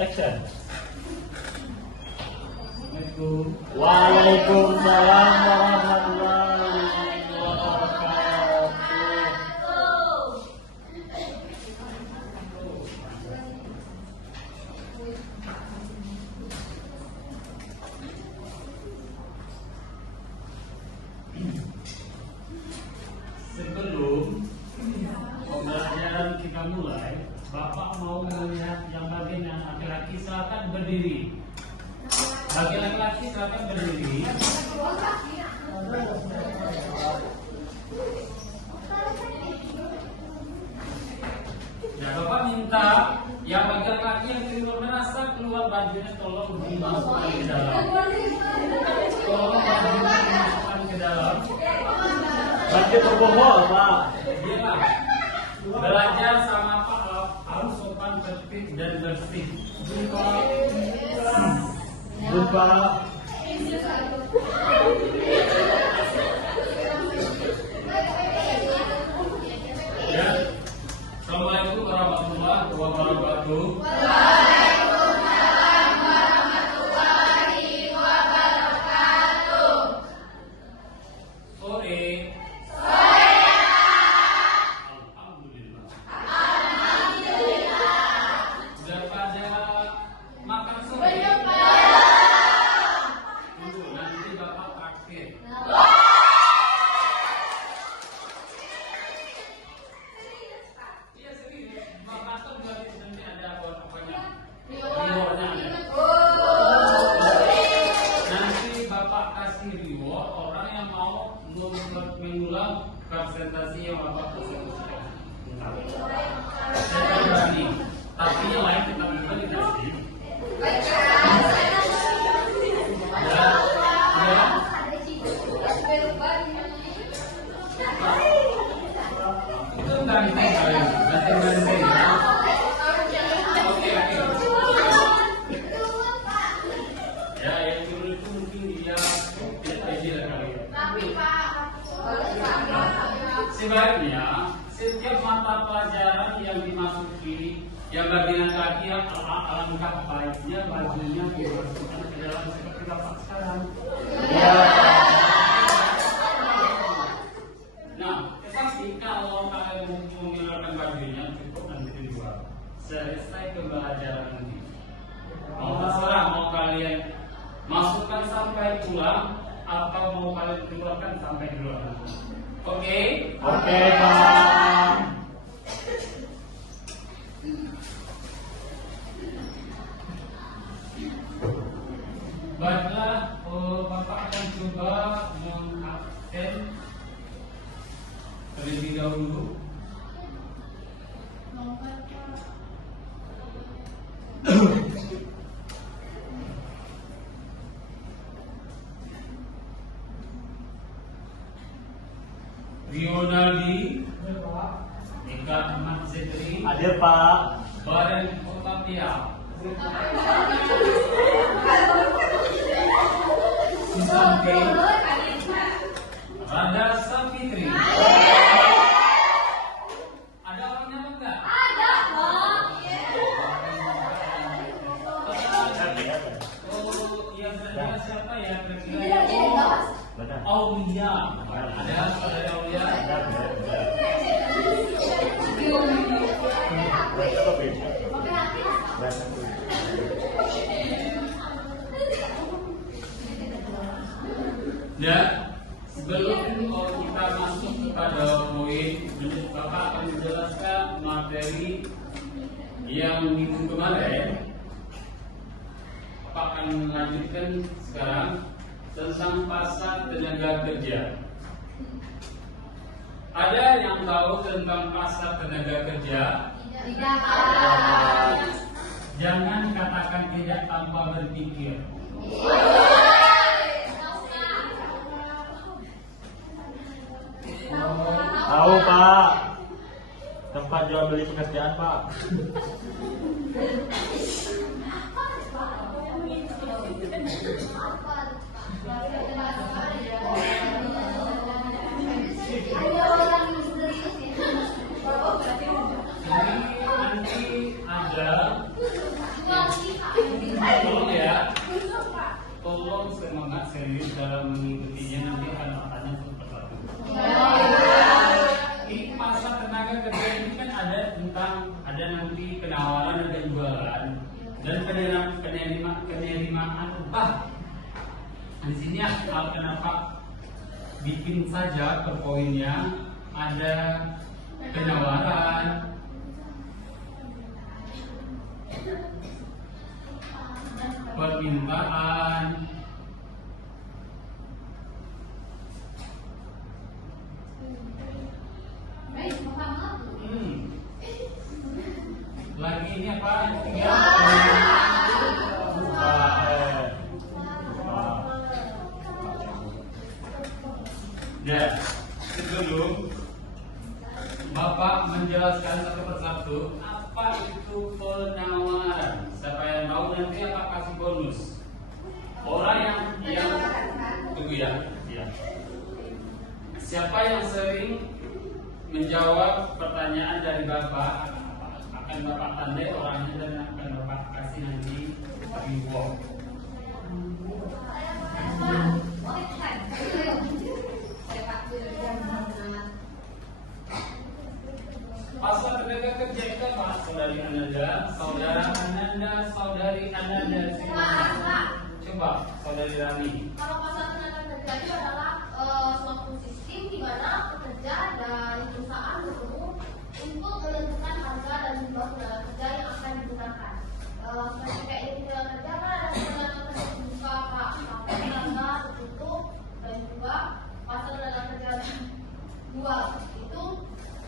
Action. Waalaikumsalam warahmatullahi wabarakatuh. Sebelum pembelajaran kita mulai, Bapak mau melihat yang bagian yang laki-laki, silakan berdiri. Bagi laki-laki silakan berdiri. Ya, Bapak minta yang bagi laki-laki yang keluar merasa keluar bajunya tolong dimasukkan ke dalam. Tolong bajunya dimasukkan ke dalam. Baju berbohong, Pak. Iya. Belajar sama Pak harus sopan, tertib dan bersih. Jumpa. Ya. Assalamualaikum warahmatullahi wabarakatuh. Sore. Sudah pada makan sore? Tunggu, nanti Bapak traktir. Iya serius, Bapak tuh nanti ada apa-apanya. Rewardnya ada. Nanti Bapak kasih reward orang yang mau mengulang presentasi yang Bapak presentasikan. Saya berani, tapi yang lain kita juga dikasih. Itu ganteng kalian, ganteng ya. Oke. Ya, yang turun itu mungkin dia tidak aja lah kali. Sebaiknya setiap mata pelajaran yang dimasuki, yang bagian kaki alangkah baiknya bajunya dimasukkan ke dalam seperti Bapak sekarang. Ya. Nah, tetapi kalau kalian mengeluarkan bajunya cukup nanti di luar. Selesai pembelajaran nanti. Mau terserah mau kalian masukkan sampai pulang atau mau kalian keluarkan sampai di luar. Oke? Oke, Pak. Baiklah, Bapak akan coba mengabsen terlebih dahulu. Rionaldi, Eka Ahmad Zedri, Hadir, Pak. Baren Otapia, Susanti, Randa Sapitri. Ada orangnya enggak? Oh, yang berada siapa ya kira-kira? Aulia. Ada saudara Aulia? Ya, sebelum kita masuk kepada poin, Bapak akan menjelaskan materi yang minggu kemarin. Bapak akan melanjutkan sekarang tentang pasar tenaga kerja. Ada yang tahu tentang pasar tenaga kerja? Tidak ada. Jangan katakan tidak tanpa berpikir. Tahu, Pak. Tempat jual beli pekerjaan, Pak. Nanti ada penerimaan upah. Di sini kenapa bikin saja per poinnya ada penawaran, permintaan, lagi ini apa? Tiga. Ya, sebelum Bapak menjelaskan satu persatu apa itu penawaran. Siapa yang tahu nanti apa kasih bonus. Orang yang tunggu ya. Siapa yang sering menjawab pertanyaan dari Bapak akan Bapak tandai orangnya dan akan Bapak kasih nanti reward. Pasal tenaga kerja itu apa? Saudari Ananda, saudara Ananda, saudari Ananda. Coba, saudari Rani. Kalau pasal tenaga kerja itu adalah suatu sistem di mana pekerja dan perusahaan bertemu untuk menentukan harga dan jumlah tenaga kerja yang akan digunakan. Seperti kayak di tenaga kerja kan ada tenaga kerja terbuka, tenaga tertutup, dan juga pasal tenaga kerja dual itu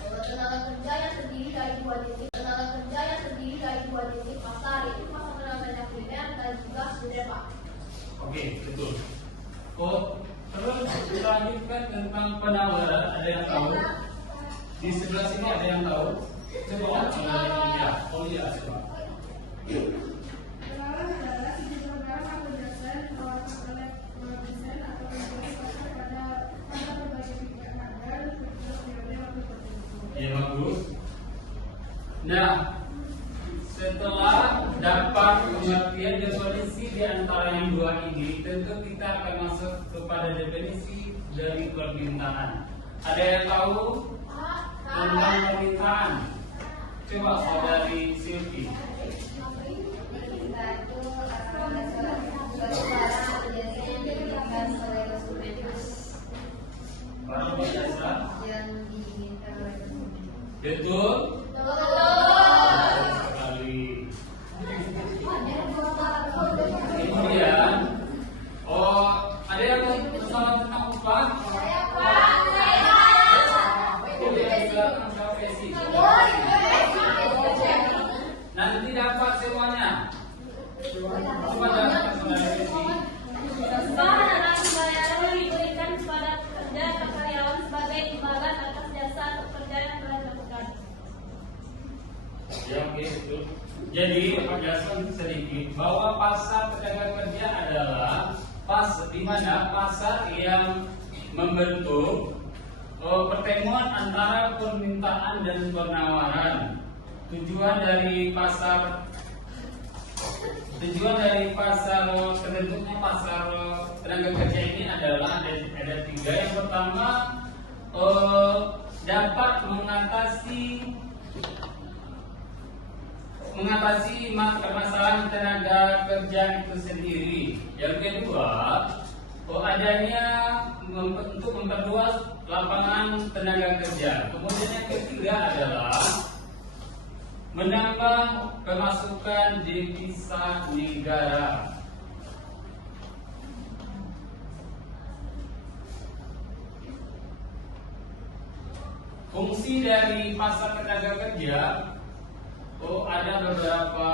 tenaga kerja yang terdiri dari dua jenis pasar, yaitu pasar tenaga kerja primer dan juga sekunder, Pak. Oke, betul. Terus dilanjutkan tentang penawaran, ada yang tahu? Di sebelah sini ada yang tahu? Coba coba. Penawaran adalah sejumlah barang atau jasa ditawarkan oleh produsen atau pembeli pada berbagai tingkat harga periode waktu tertentu. Ya, bagus. Nah, setelah dapat pengertian definisi di antara yang dua ini, tentu kita akan masuk kepada definisi dari permintaan. Ada yang tahu tentang permintaan? Coba saudari Silvi. Barang jasa yang diminta oleh betul. Kemudian, ada yang bersama tentang upah? Nanti dapat semuanya. Apa dapat saudara Upah adalah pembayaran yang diberikan kepada pekerja atau karyawan sebagai imbalan atas jasa atau kerja yang telah dilakukan. Ya, oke, betul. Jadi, penjelasan sedikit bahwa pasar tenaga kerja adalah di mana pasar yang membentuk pertemuan antara permintaan dan penawaran. Tujuan dari pasar terbentuknya pasar tenaga kerja ini adalah ada tiga. Yang pertama, dapat mengatasi permasalahan tenaga kerja itu sendiri. Yang kedua, adanya untuk memperluas lapangan tenaga kerja. Kemudian yang ketiga adalah menambah pemasukan devisa negara. Fungsi dari pasar tenaga kerja ada beberapa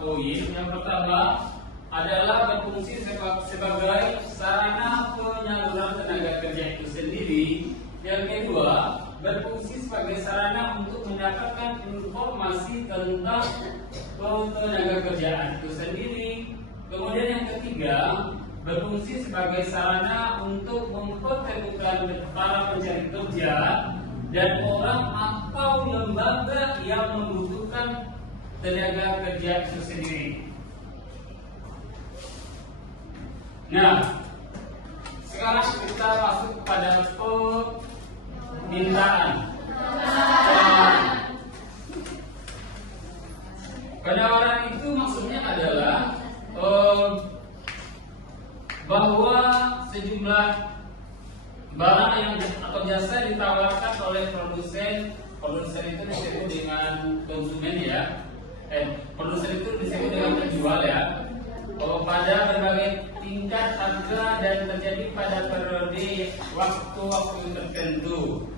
poin. Yang pertama adalah berfungsi sebagai sarana penyaluran tenaga kerja itu sendiri. Yang kedua, berfungsi sebagai sarana untuk mendapatkan informasi tentang tenaga kerjaan itu sendiri. Kemudian yang ketiga, berfungsi sebagai sarana untuk mempertemukan para pencari kerja dan orang atau lembaga yang membutuhkan tenaga kerja itu sendiri. Nah, sekarang kita masuk kepada permintaan. Penawaran itu maksudnya adalah atau jasa ditawarkan oleh produsen itu disebut dengan konsumen ya. Produsen itu disebut dengan penjual ya. Pada berbagai tingkat harga dan terjadi pada periode waktu-waktu tertentu.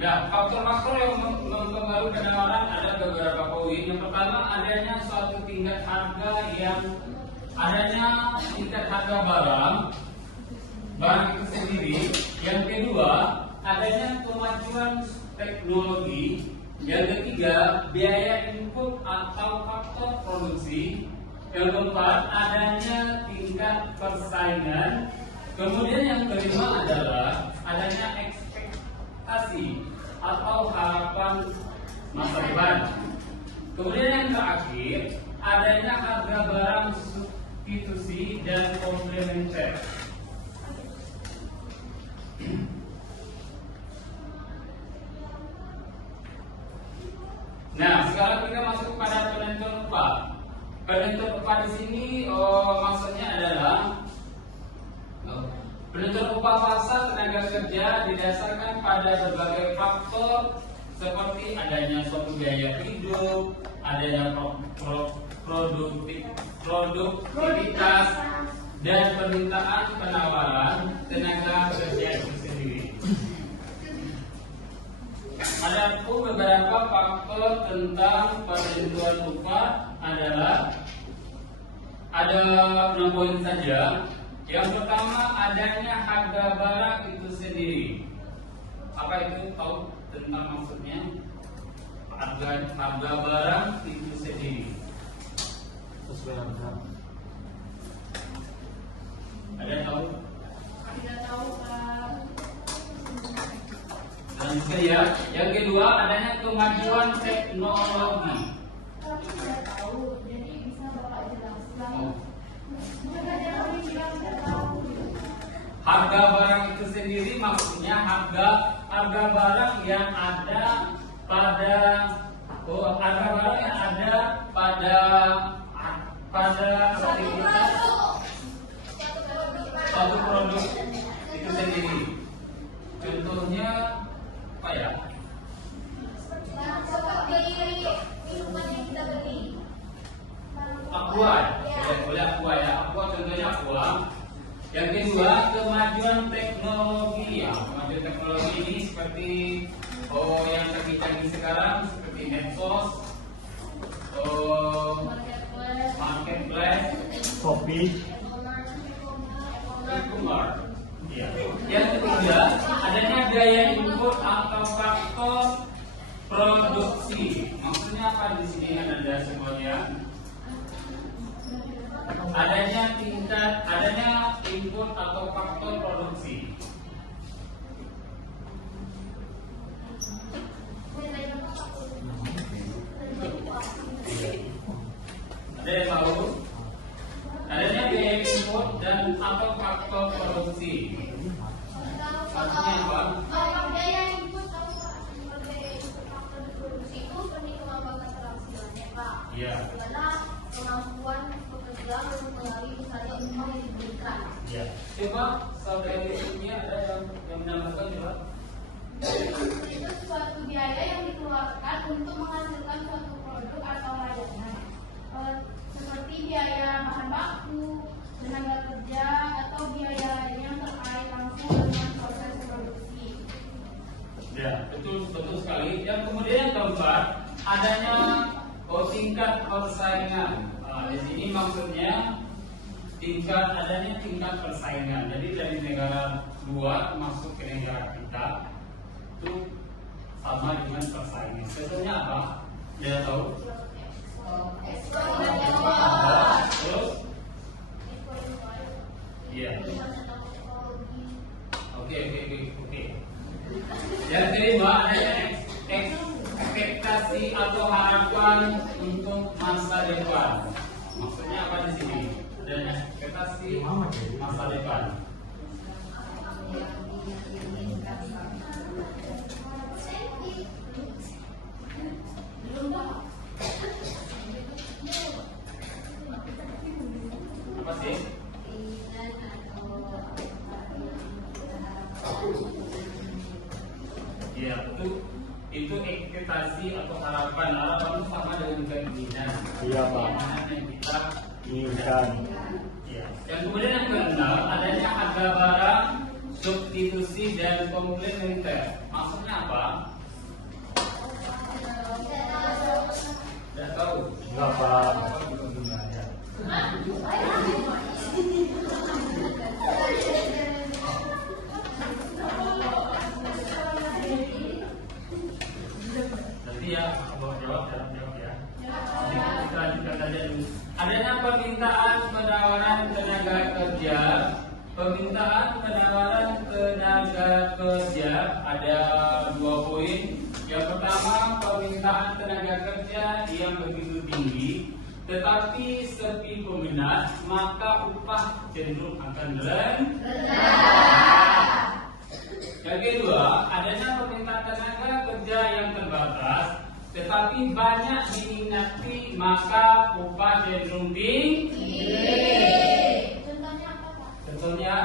Nah, faktor-faktor yang mempengaruhi penawaran ada beberapa poin. Yang pertama, adanya suatu tingkat harga barang itu sendiri. Yang kedua, adanya kemajuan teknologi. Yang ketiga, biaya input atau faktor produksi. Yang keempat, adanya tingkat persaingan. Kemudian yang kelima adalah adanya ekspektasi atau harapan masa depan. Kemudian yang terakhir, adanya harga barang substitusi dan komplementer. Nah, sekarang kita masuk pada penentuan upah. Penentuan upah di sini maksudnya adalah penentuan upah pasar tenaga kerja didasarkan pada berbagai faktor seperti adanya suatu biaya hidup, adanya produktivitas dan permintaan penawaran tenaga kerja itu sendiri. Adapun beberapa faktor tentang penentuan upah adalah ada 6 poin saja. Yang pertama, adanya harga barang itu sendiri. Apa itu? Tahu tentang maksudnya? Harga barang itu sendiri. Sesuai harga. Ada yang tahu? Tidak tahu, Pak. Lanjutkan ya. Yang kedua, adanya kemajuan teknologi. Tapi tidak tahu, jadi bisa Bapak jelaskan. Oh. Bukan ada yang bilang tidak tahu. Harga barang itu sendiri maksudnya harga barang yang ada pada harga barang yang ada pada aktivitas suatu produk itu sendiri. Contohnya apa ya? Aqua, boleh aqua ya. Aqua contohnya aqua. Yang kedua, kemajuan teknologi ya. Kemajuan teknologi ini seperti yang canggih-canggih sekarang seperti medsos, marketplace, Kopi. e-commerce. Ya. Yang ketiga, adanya biaya input atau faktor produksi. Maksudnya apa di sini ada semuanya? Adanya input atau faktor produksi. Ada yang tahu? Adanya biaya input dan atau faktor produksi. Maksudnya apa? Biaya input faktor produksi itu seperti kemampuan keterampilannya, Pak. Iya. Dimana kemampuan pekerja mempengaruhi misalnya upah yang diberikan. Ya. Coba saudara ini ada yang menambahkan coba. Itu suatu biaya yang dikeluarkan untuk menghasilkan suatu produk atau layanan. Seperti biaya bahan baku, tenaga kerja, atau biaya lain yang terkait langsung dengan proses produksi. Ya, betul sekali. Yang kemudian yang keempat, adanya tingkat persaingan. Di sini maksudnya adanya tingkat persaingan. Jadi dari negara luar masuk ke negara kita itu sama dengan persaingan. Contohnya apa? Dia tahu? Terus? Iya. Oke. Yang kelima adanya ekspektasi atau harapan untuk masa depan. Maksudnya apa di sini? Adanya ekspektasi ekspektasi masa depan. Apa sih? Ya, itu ekspektasi atau harapan. Harapan itu sama dengan keinginan. Iya, Pak. Keinginan yang kita Inginkan. ya. Dan kemudian yang keenam, adanya harga barang, substitusi dan komplementer. Maksudnya apa? Tidak tahu. Enggak, Pak. Nanti ya, mau jawab ya. Jadi kita lanjutkan saja dulu. Adanya permintaan penawaran tenaga kerja. Permintaan penawaran tenaga kerja ada 2 poin. Yang pertama, permintaan tenaga kerja yang begitu tinggi, tetapi sepi peminat, maka upah cenderung akan rendah. Yang kedua, adanya permintaan tenaga kerja yang terbatas, tetapi banyak diminati, maka upah cenderung tinggi. Contohnya apa, Pak? Contohnya,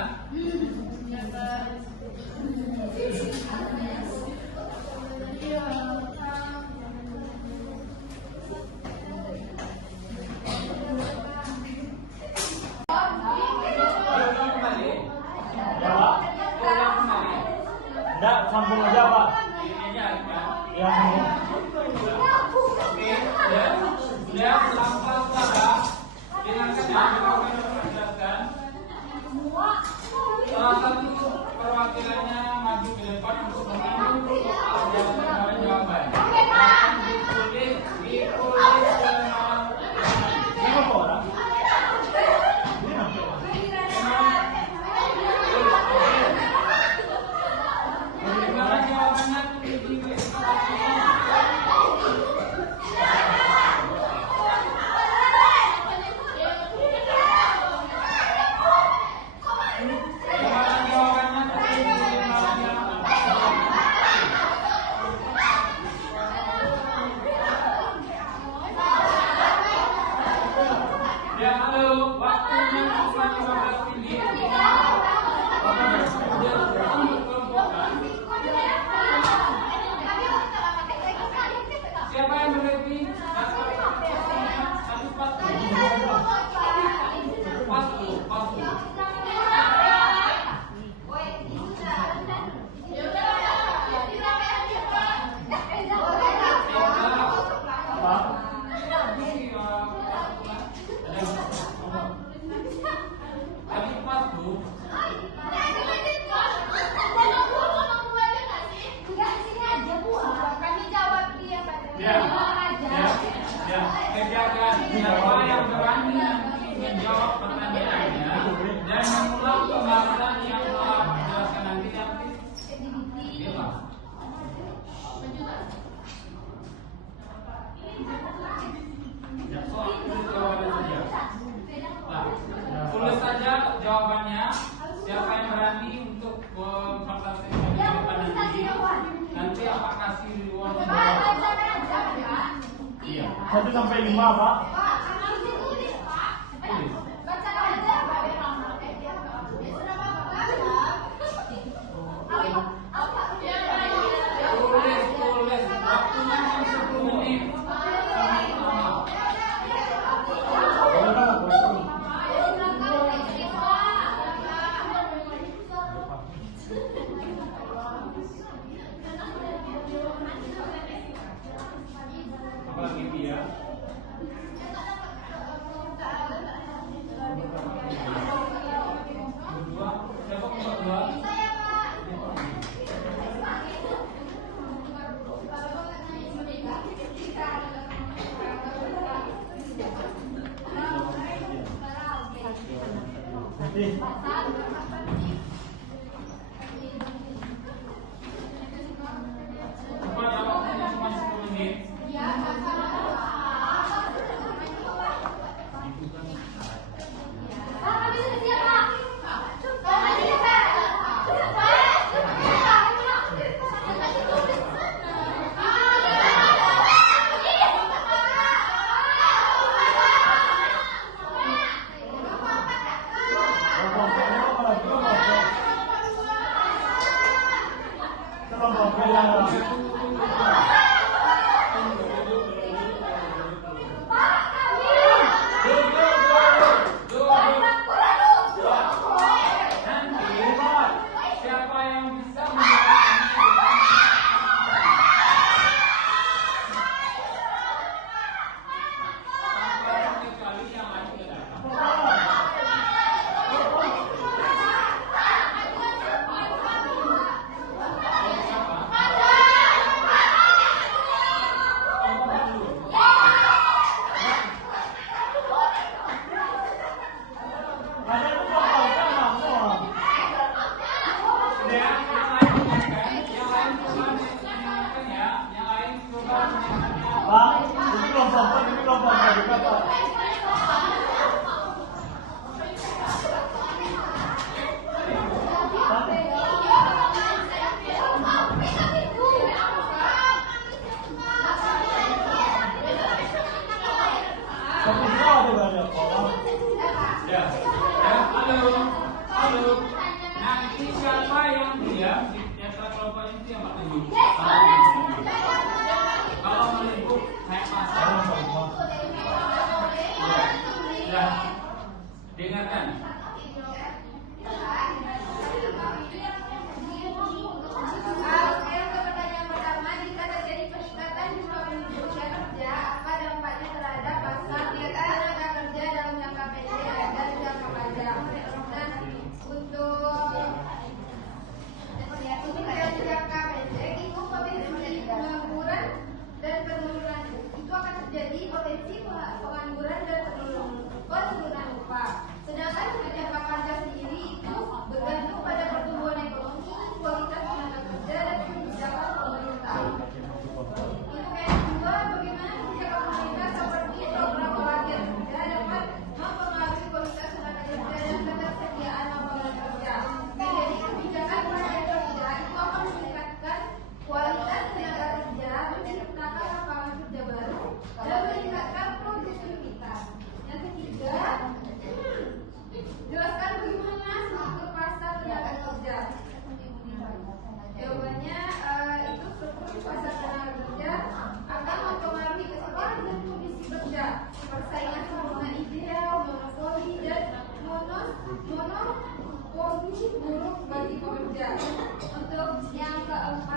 ulang kembali. Ya, Pak. Ulang kembali. Enggak, sambung aja, Pak. Ini aja kan. Ya, sambung. Oke, ya. Ya, sampai pada dengarkan ya, jelaskan. Salah satu perwakilannya maju ke depan untuk mengambil jawaban. Ditulis ke Ini apa orang? Ini apa? bagaimana jawabannya ya, halo, waktunya cuma 15 menit. Siapa yang berlebih? Satu pasti. Kerjakan siapa yang berani nanti menjawab pertanyaannya dan mengulang pembahasan yang telah dijelaskan nanti. Iya, Pak. Ya, soal itu jawabannya saja. Nah, tulis saja jawabannya. Siapa yang berani untuk mempertahankan jawaban nanti? Nanti apa kasih ruang jawab? Iya. 1 sampai 5, Pak. Tulis. Waktunya cuma 10 menit. Boleh, Pak? Boleh. Apa lagi dia? Berdua. Siapa berdua? Nanti. Apa jawabnya cuma 10 menit? Itu kan. Nanti siapa yang diam di antara kelompok itu yang pakai buku. Kalau meliput naik pasar. Ya, dengarkan. Pertanyaan pertama, jika terjadi peningkatan jumlah penduduk usia kerja, apa dampaknya terhadap pasar tenaga kerja dalam jangka pendek dan jangka panjang? Nah, untuk yang jangka pendek itu potensi pengangguran dan penurunan itu akan terjadi potensi pengangguran dan penurunan upah. Sedangkan untuk jangka panjang sendiri itu bergantung pada pertumbuhan ekonomi, kualitas tenaga kerja dan kebijakan pemerintah. Itu kayak juga bagaimana kebijakan pemerintah seperti program pelatihan kerja dapat mempengaruhi kualitas tenaga kerja dan ketersediaan lapangan kerja. Jadi kebijakan pelatihan kerja itu akan meningkatkan kualitas tenaga kerja, menciptakan lapangan kerja baru, dan meningkatkan produktivitas. Yang ketiga, jelaskan bagaimana struktur pasar tenaga kerja. Jawabannya itu struktur pasar tenaga kerja akan mempengaruhi keseimbangan dan kondisi kerja, persaingan sempurna ideal, monopoli dan monopoli buruk bagi pekerja. Untuk yang keempat,